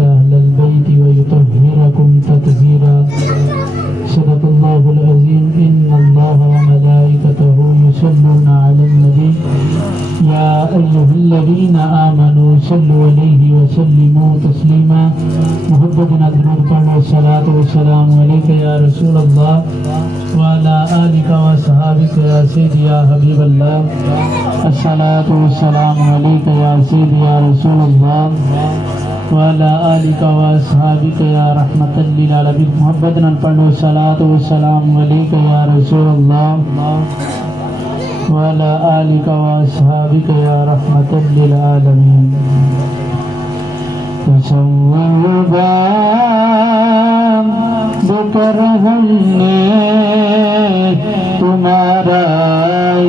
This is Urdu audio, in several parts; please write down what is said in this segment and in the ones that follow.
أهل البيت ويطهركم تطهيرا. صدق الله العظيم. إن الله وملائكته يصلون على النبي يا أيها الذين آمنوا صلوا عليه وسلموا تسليما. محبت درود پڑھو. الصلاة والسلام عليك يا رسول الله وعلى آلك وصحابك يا سيدي يا حبيب الله. الصلاة والسلام عليك يا سيدي يا رسول الله وعلى آلك وصحابك يا رحمة للعالمين. محبت نال پڑھو. الصلاة والسلام عليك يا رسول الله وعلى آلك وصحابك يا رحمة للعالمين. تصوّبا بکر ہم نے تمہارا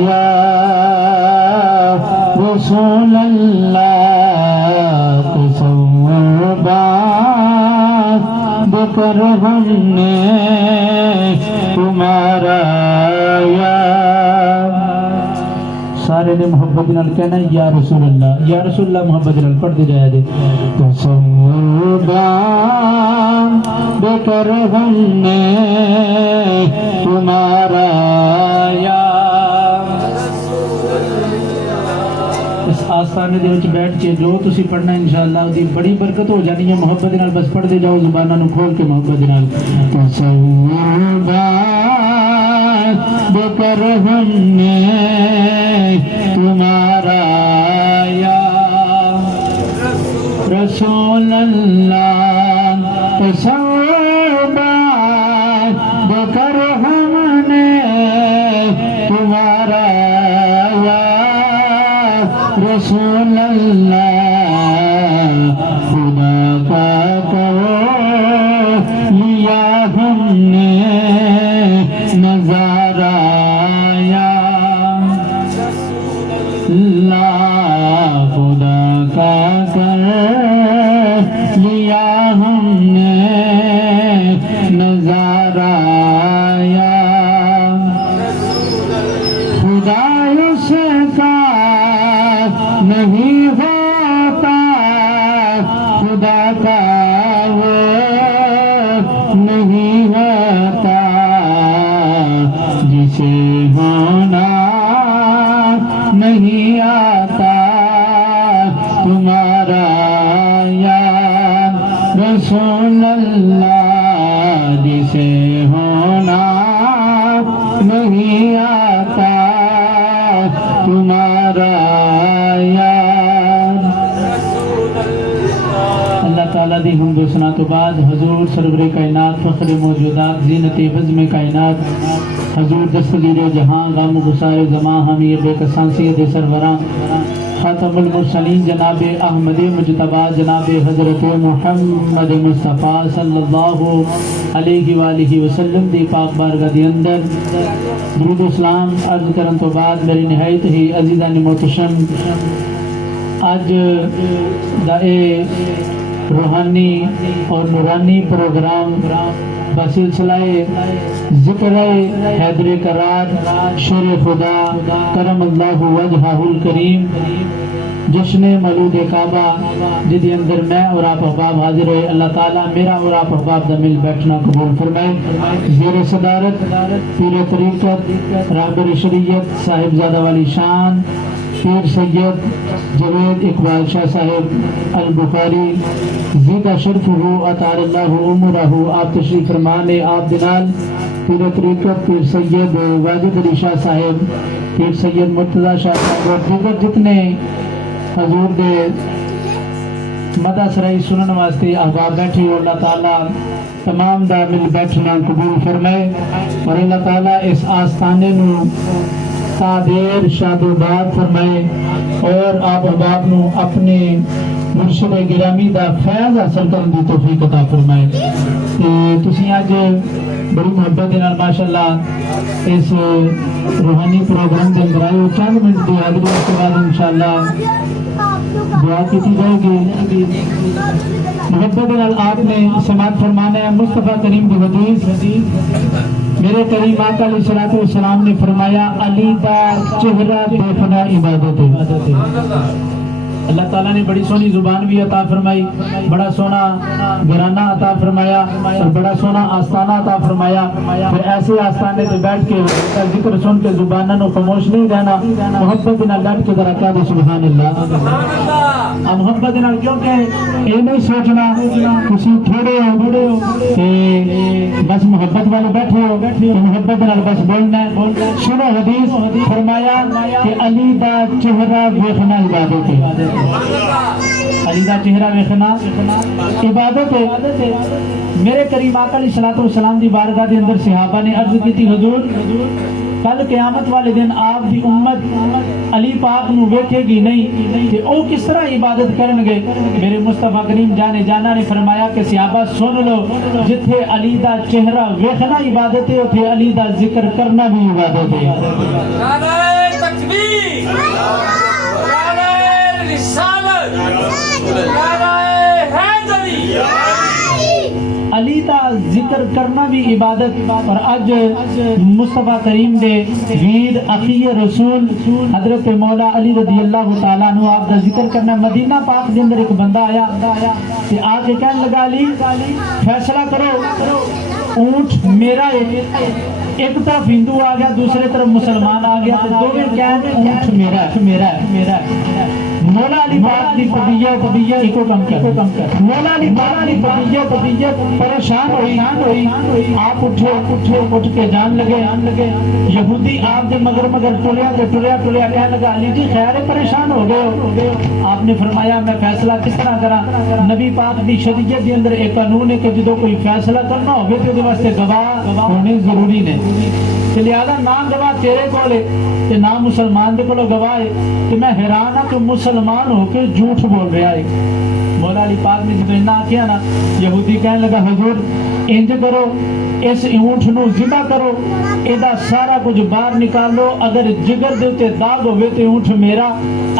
یا رسول اللہ. تصوّبا بکر ہم نے تمہارا یا. سارے نے محبت نال کہنا یا رسول اللہ یا رسول اللہ. محبت نال پڑھتے جایا جے. تصوّبا بکر ہم نے تمہارا یا. اس آستانے دے وچ بیٹھ کے جو تسی پڑھنا انشاءاللہ دی بڑی برکت ہو جانی ہے. محبت نال بس پڑھتے جاؤ زباناں نوں کھول کے محبت نال. تصوّبا بکر ہم نے تمہارا یا رسول اللہ. تصوّبا بکر ہم نے تمہارا یا رسول اللہ. خدا کا کہو لیا ہم نے نظارہ یا اللہ. خدا کا کر لیا ہم نے نظارہ یا. خدا اس کا نہیں ہوتا خدا کا وہ نہیں ہوتا. جسے ہونا نہیں آتا تمہارا یا رسول اللہ. جسے ہونا نہیں آتا تمہارا یا. اللہ تعالیٰ دی حمد و ثنا تو بعد حضور سرور کائنات فخر موجودات زینت بزم کائنات حضور دستگیر جہاں غم گسار زمان حمی بے کسان سید سروراں خاتم المرسلین جناب احمد مجتبی جناب حضرت محمد مصطفیٰ صلی اللہ علیہ وآلہ وسلم دی پاک بارگاہ دی اندر درود و سلام عرض کرن تو بعد میری نہایت ہی عزیزان محتشم آج دائے روحانی اور نورانی پروگرام بسلسلہ ذکر حیدر کرار شیر خدا کرم اللہ وجہہ الکریم جشن مولود کعبہ جدی اندر میں اور آپ احباب حاضر ہوئے. اللہ تعالیٰ میرا اور آپ احباب دا مل بیٹھنا قبول فرمائے. زیر صدارت پیر طریقت رہبر شریعت صاحبزادہ والی شان پیر سید جوید اقبال شاہ صاحب البخاری زیدہ شرفہ اطار اللہ عمرہ. آپ تشریف فرمانے آپ دنال پیر طریقت پیر سید واجد علی شاہ صاحب پیر سید مرتضی شاہ صاحب اور دیگر جتنے حضور دے مدہ سرائی سنن واسطے احباب بیٹھے. اللہ تعالیٰ تمام دا مل بیٹھنا قبول فرمائے اور اللہ تعالیٰ اس آستانے نو دیر شاد و باد فرمائے اور آپ احباب نو اپنے مرشد گرامی دا فیض حاصل کرنے دی توفیق عطا فرمائے. تسی آج بڑی محبت نال ماشاءاللہ اس روحانی پروگرام دے اندر آئے ہو. چند منٹ دی حاضری اس کے بعد انشاءاللہ دعا کی جائے گی. محبت نال آپ نے سماعت فرمانا ہے مصطفیٰ کریم کی حدیث. میرے کریم آقا علیہ الصلوۃ والسلام نے فرمایا علی دا چہرہ بے فنا عبادت ہے. اللہ تعالیٰ نے بڑی سونی زبان بھی عطا فرمائی، بڑا سونا گھرانہ عطا فرمایا اور بڑا سونا آستانہ عطا فرمایا. پھر ایسے آستانے پہ بیٹھ کے ذکر سن کے زبانوں کو خاموش نہیں رہنا، محبت نال لٹ کے ذرا کہہ دو سبحان اللہ. محبت نال، کیونکہ یہ نہیں سوچنا تسی تھوڑے ہو کہ بس محبت والے بیٹھے ہو، محبت نال بس بولنا ہے. سنو حدیث فرمایا کہ علی دا چہرہ ویکھنا عبادت ہے. علی دا چہرہ ویکھنا عبادت ہے. میرے کریم آقا علیہ الصلوۃ والسلام دی بارگاہ دے اندر صحابہ نے عرض کی تھی، حضور کل قیامت والے دن آپ دی امت علی پاک نو ویکھے گی نہیں کہ او کس طرح عبادت کرن گے. میرے مصطفیٰ کریم جانے جانا نے فرمایا کہ صحابہ سن لو، جتھے علی دا چہرہ ویکھنا عبادت ہے، اوتھے علی دا ذکر کرنا بھی عبادت ہے. نعرہ تکبیر، نعرہ رسالت، نعرہ حیدری. علی دا ذکر کرنا بھی عبادت. اور اج مصطفیٰ کریم دے ویر اخی رسول حضرت مولا علی رضی اللہ تعالیٰ عنہ آپ دا ذکر کرنا. مدینہ پاک دے اندر ایک بندہ آیا کہ آ کے کہنے لگا، علی فیصلہ کرو، اونٹ میرا ہے. ایک طرف ہندو آ گیا، دوسرے طرف مسلمان آ گیا، تو دونوں کہنے اونٹ میرا ہے. مولا علی پاک دی طبیعت ایکو کم کر. مولا علی پاک دی طبیعت پریشان ہوئی. آپ اٹھ کے جان لگے. یہودی آپ دے مگر ٹلیا کہنے لگا، علی جی خیر ہے، پریشان ہو گئے. آپ نے فرمایا میں فیصلہ کس طرح کرا. نبی پاک دی شریعت دے اندر ایک قانون ہے کہ جدو کوئی فیصلہ کرنا ہوگی تو دے واسطے گواہ ہونے ضروری نے. لہذا نہ گواہ تیرے کول ہے نہ مسلمان دے کولو گواہ ہے. کہ میں حیران ہاں کہ مسلمان ہو کے جھوٹ بول رہا ہے. مولا علی پاک نے جب اتنا آخیا نا، یہودی کہنے لگا، حضور انج کرو، اس اونٹ نو ذبح کرو، ایدا سارا کچھ باہر نکالو. اگر جگر دے تے داغ ہوئے تے اونٹ میرا،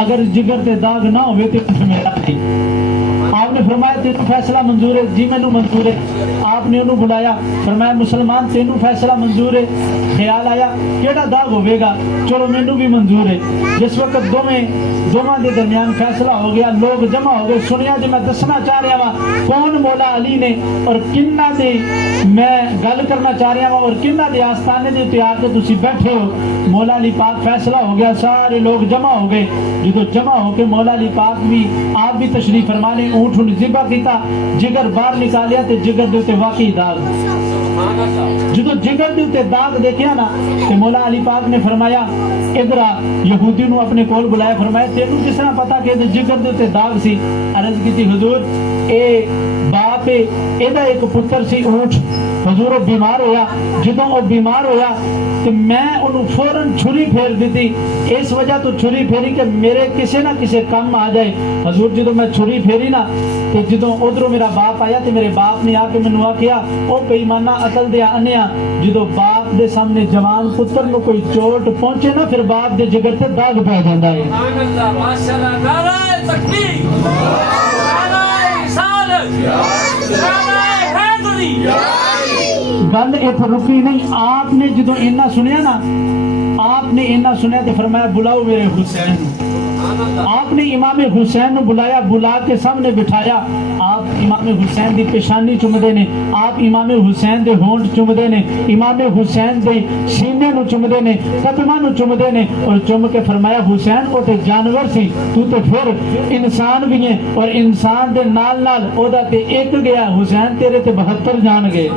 اگر جگر تے داغ نہ ہوئے تے اونٹ میرا نہیں. آپ نے فرمایا تینوں فیصلہ منظور ہے؟ جی مینوں منظور ہے. آپ نے انہوں بلایا، فرمایا مسلمان تینوں فیصلہ منظور ہے؟ خیال آیا کیڑا داغ ہوئے گا؟ چلو مینوں بھی منظور ہے. جس وقت دونوں دے درمیان فیصلہ ہو گیا، لوگ جمع ہو گئے. سنیا جی میں دسنا چاہ رہا ہوں کون مولا علی نے اور کنہ دے میں گل کرنا چاہ رہا ہوں اور کنہ دے آستانے دے تے آ کے تسی بیٹھے ہو. مولا علی پاک فیصلہ ہو گیا، سارے لوگ جمع ہو گئے. جدو جمع ہو کے مولا علی پاک بھی آپ بھی تشریف فرما لیں، اونٹ ذبح کیتا، جگر باہر نکالیا تے جگر دے تے واقعی داغ. جدو جگر دے تے داغ دیکھیا نا تے مولا علی پاک نے فرمایا ادھر آ. یہودی نو اپنے کول بلایا، فرمایا تینوں کس طرح پتا کہ جگر دے تے داغ سی؟ عرض کی حضور اے باپ ایدا ایک پتر سی اونٹ، حضور وہ بیمار ہویا. جدوں وہ بیمار ہویا تو میں انہوں فوراً چھری پھیر دیتی. اس وجہ تو چھری پھیری کہ میرے کسے نہ کسے کم آ جائے. حضور جدوں میں چھری پھیری نا تو جدوں ادھروں میرا باپ آیا تو میرے باپ نے آ کے مینوں آکھیا، او بےایمانہ عقل دے انیا، جدوں باپ دے سامنے جوان پتر نو کوئی چوٹ پہنچے نا پھر باپ دے جگر تے داغ پہ جاندا ہے. ماشاءاللہ، نعرہ تکبیر، نعرہ رسالت، نعرہ حیدری. گل اتنے رکی نہیں. آپ نے جدو اینا سنیا نا، آپ نے اینا سنیا تو فرمایا بلاؤ میرے حسین. آپ نے امام حسین نو بلایا، بلا کے سامنے بٹھایا. آپ امام حسین دی پیشانی چومدے نے، آپ امام حسین دے ہونٹ چومدے نے، امام حسین دے سینے نو چومدے نے، قدماں نو چومدے نے اور چوم کے فرمایا حسین او تے جانور سی، تو تے پھر انسان بھی ہے اور انسان دے نال نال او دا تے ایک گیا. حسین تیرے تے 72 جان گئے.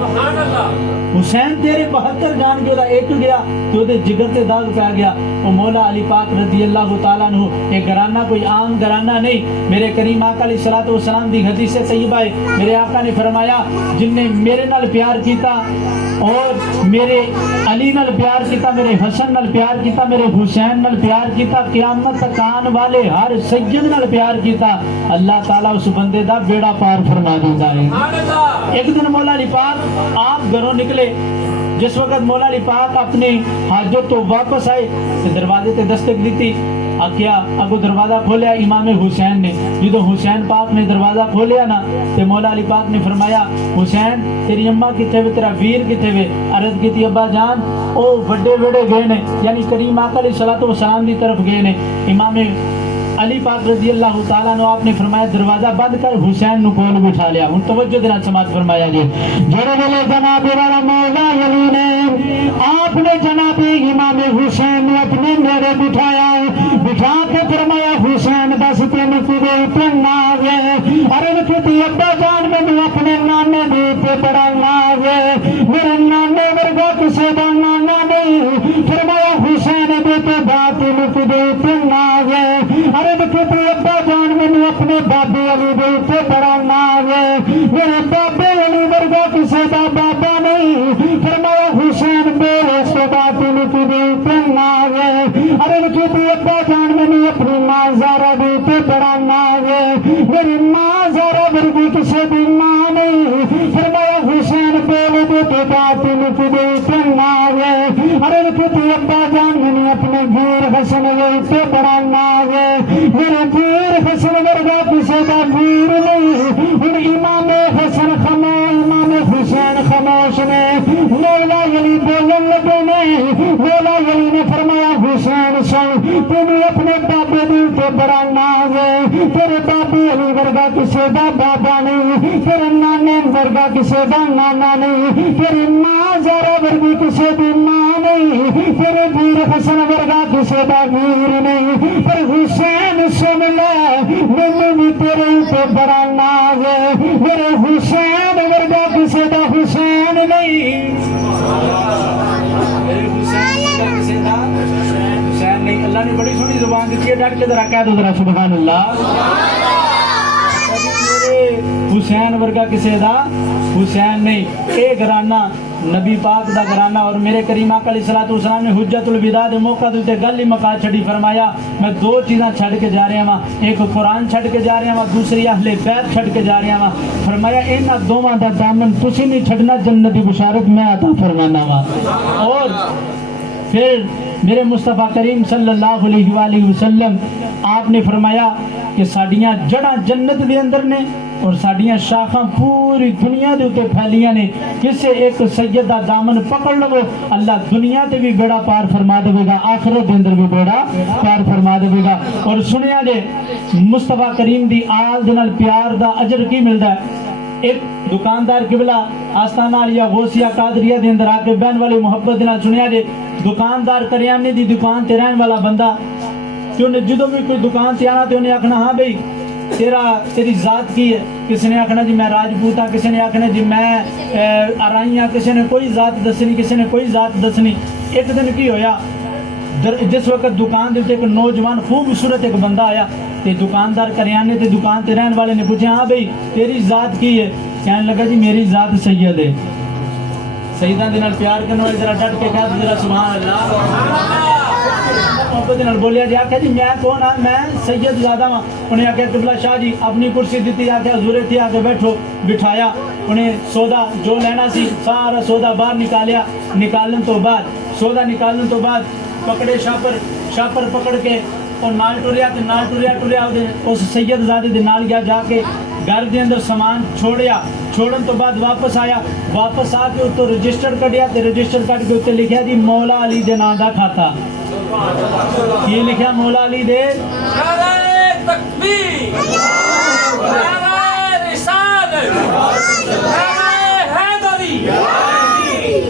حسین تیرے 72 جان گئے، ایک گیا تو دے جگر تے داغ پہ گیا. وہ مولا علی پاک رضی اللہ تعالیٰ عنہ ایک گھرانہ کوئی عام گھرانہ نہیں. میرے کریم آقا علیہ الصلوۃ والسلام دی حدیث طیبہ ہے، میرے آقا نے فرمایا جن نے میرے نال پیار کیتا اور میرے علی نال پیار کیتا، میرے حسن نال پیار کیتا، میرے حسین نال پیار کیتا، قیامت تک آن والے ہر سید نال پیار کیتا، اللہ تعالیٰ اس بندے دا بیڑا پار فرما دیتا ہے. ایک دن مولا علی پاک آپ گھروں نکلے. جس وقت مولا علی پاک اپنے حاجت تو واپس آئے تو دروازے تے دستک دیتی. کیا اگو دروازہ کھولیا امام حسین نے. جدو حسین پاک نے دروازہ کھولیا نا تو مولا علی پاک نے فرمایا حسین تیری اماں کتے وے، تیرا ویر کتے وے؟ عرض کی ابا جان او بڑے بڑے گئے نے، یعنی کریم آقا علیہ الصلوۃ والسلام دی طرف گئے نے. امام علی پاک رضی اللہ تعالیٰ نے آپ نے فرمایا دروازہ بند کر حسین نو کول بٹھا لیا. ہن توجہ دینا سماعت فرمایا جی. جڑے ویلے جناب والا مولا علی نے آپ نے جناب امام حسین نے اپنے نیڑے بٹھایا, بٹھا کے فرمایا حسین بس تین کدے پڑھنا ہے. ارے کتی ابا جان میں اپنے نانے دے تے بڑا ناز ہے, میرے نانے ورگا کسے دا نانا نہیں. فرمایا حسین دے تے بات کدے پڑھنا ہے. ارے کتی ابا جان میں اپنے بابے علی دے تے بڑا ناز ہے, میرے بابے علی ورگا کسے دا بابا نہیں. فرمایا حسین بول اس بات کدے پڑھنا ہے. ارے کتی ابا جان میں اپنی ماں زارا دے تے بڑا ناز ہے, میری ماں زارا ورگی کسے دی ماں نہیں. فرمایا حسین بول دے تے بات کدے پڑھنا ہے. ارے کتی ابا جان میں اپنے گیر حسن دے تے بڑا ناز ہے, میرے گیر حسن ورگا کسے دا گیر نہیں. ہن امام حسن خاموش, امام حسین خاموش نے. مولا علی بولن لگے نے, مولا علی نے فرمایا حسین سن تینوں اپنے بابے دل تے بڑا ناز ہے, تیرے بابے علی ورگا کسے دا بابا نہیں, تیرے نانے ورگا کسے دا نانا نہیں, تیری ماں زارا ورگی کسے دی ماں نہیں, تیرے گیر حسن ورگا کسے دا گیر نہیں. پر حسین سن لے مینوں بھی تیرے تے بڑا ناز ہے, میرے حسین ورگا کسے دا حسین نہیں. میرے حسین ورگا کسے دا حسین نہیں. اللہ نے بڑی سونی زبان دیتی ہے, ڈٹ کے ذرا کہہ دو ذرا سبحان اللہ. حسین ورگا کسے دا حسین نہیں. اے گھرانہ نبی پاک دا گھرانہ اور میرے کریم آقا علیہ الصلوۃ والسلام نے حجت الوداع دے موقع تے گل ہی مکا چھڑی. فرمایا میں دو چیزاں چھڈ کے جا رہا ہاں, ایک قرآن چھڈ کے جا رہا ہاں, دوسری اہل بیت چھڈ کے جا رہا ہاں. فرمایا انہاں دوواں دا دامن تسی نہیں چھڈنا, جنت دی بشارت میں عطا فرمانا وا. اور پھر میرے مصطفیٰ کریم صلی اللہ علیہ وآلہ وسلم آپ نے فرمایا کہ ساڈیاں جڑاں جنت دے اندر نے اور ساڈیاں شاخاں پوری دنیا دے اوتے پھیلیاں نے. کسے ایک سید دا دامن پکڑ لو, اللہ دنیا تے بھی بیڑا پار فرما دے گا, آخرت دے اندر بھی بیڑا پار فرما دے گا. اور سنیا جے مصطفیٰ کریم دی آل دے نال پیار دا اجر کی ملدا ہے. ایک دکاندار قبلہ آستانہ علیہ غوثیہ قادریہ دے اندر آ کے بہن والی محبت دے نال سنیا جے دکاندار کریانے دی دکان تے رہن والا بندہ کہ انہیں جدوں بھی کوئی دکان تے آنا تے انہیں آکھنا ہاں بھئی تیری ذات کی ہے. کسی نے آکھنا جی میں راجپوت ہاں, کسی نے آکھنا جی میں آرائی ہاں, کسی نے کوئی ذات دسنی, کسی نے کوئی ذات دسنی. ایک دن کی ہویا, جس وقت دکان دے ایک نوجوان خوبصورت ایک بندہ آیا تے دکاندار کریانے تے دکان تے رہن والے نے پوچھا ہاں بھئی تیری ذات کی ہے؟ کہنے لگا جی میری ذات سید ہے. سیداں دے نال پیار کرنے والے ذرا ڈٹ کے کہہ دو ذرا سبحان اللہ. محبت دے نال بولیا جی, آکھیا جی میں کون ہاں؟ میں سید زادہ ہاں. انہیں آکھیا قبلہ شاہ جی اپنی کرسی دیتی, آکھیا حضور تھی آ کے بیٹھو. بٹھایا, انہیں سودا جو لینا سی سارا سودا باہر نکالیا. نکالن تو بعد سودا نکالن تو بعد پکڑے شاپر پکڑ کے اور نال ٹریا تے نال ٹریا اس سید زادے دے نال گیا, جا کے گھر دے اندر سامان چھوڑیا. چھوڑن تو بعد واپس آیا, واپس آ کے اتو رجسٹر کڈیا تے رجسٹر کٹ کے اتنے لکھیا جی مولا علی دے نام دا کھاتا. یہ لکھیا مولا علی دے نعرہ تکبیر, نعرہ رسالت, نعرہ حیدری.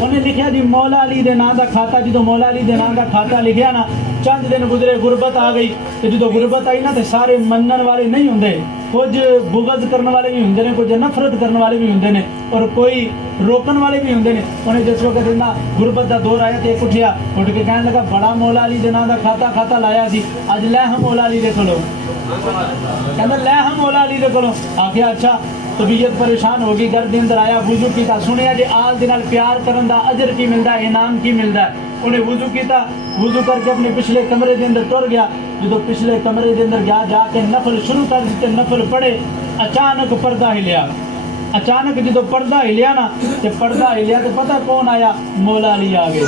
انہیں لکھیا جی مولا علی دے نام دا کھاتا. جدو مولا علی دے نام دا کھاتا لکھیا نا, چند دن گزرے غربت آ گئی. تے جدو غربت آئی نا تے سارے منن والے نہیں ہوندے, کچھ بغض کرنے والے بھی ہوندے نے, کچھ نفرت کرنے والے بھی ہوندے نے, اور کوئی روکن والے بھی ہوندے نے. انہیں جس وقت غربت دا دور آیا تے ایک اٹھیا, اٹھ کے کہنے لگا بڑا مولا علی دے نام دا کھاتا لایا سی, اج لے ہم مولا علی دے کولو. کہندا لے ہم مولا علی دے کولو. آکھیا اچھا. طبیعت پریشان ہوگی, گھر دے اندر آیا, وضو کیتا. سنیا جی آل دے نال پیار کرن دا اجر کی ملدا ہے, انعام کی ملدا ہے. انہیں وضو کیتا, وضو کر کے اپنے پچھلے کمرے دے اندر ٹر گیا. جدو پچھلے کمرے دے اندر گیا, جا کے نفل شروع کر دیتے, نفل پڑھے. اچانک پردہ ہلیا. اچانک جدو پردہ ہلیا نا تے پردہ ہلیا تے پتہ کون آیا؟ مولا علی آ گئے.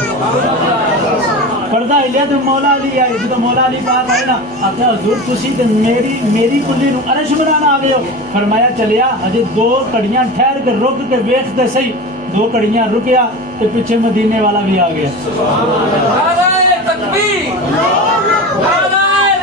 پردہ ہلیا تے مولا علی آئے. جدو مولا علی پاک آئے نا, آخیا حضور تسی تے میری کلی نو عرش بنانا آ گئے ہو. فرمایا چلیا اجے دو کڑیاں ٹھہر کے رک کے ویکھتے سہی. دو کڑیاں رکیا تے پیچھے مدینے والا بھی آ گیا. نعرہ تکبیر, نعرہ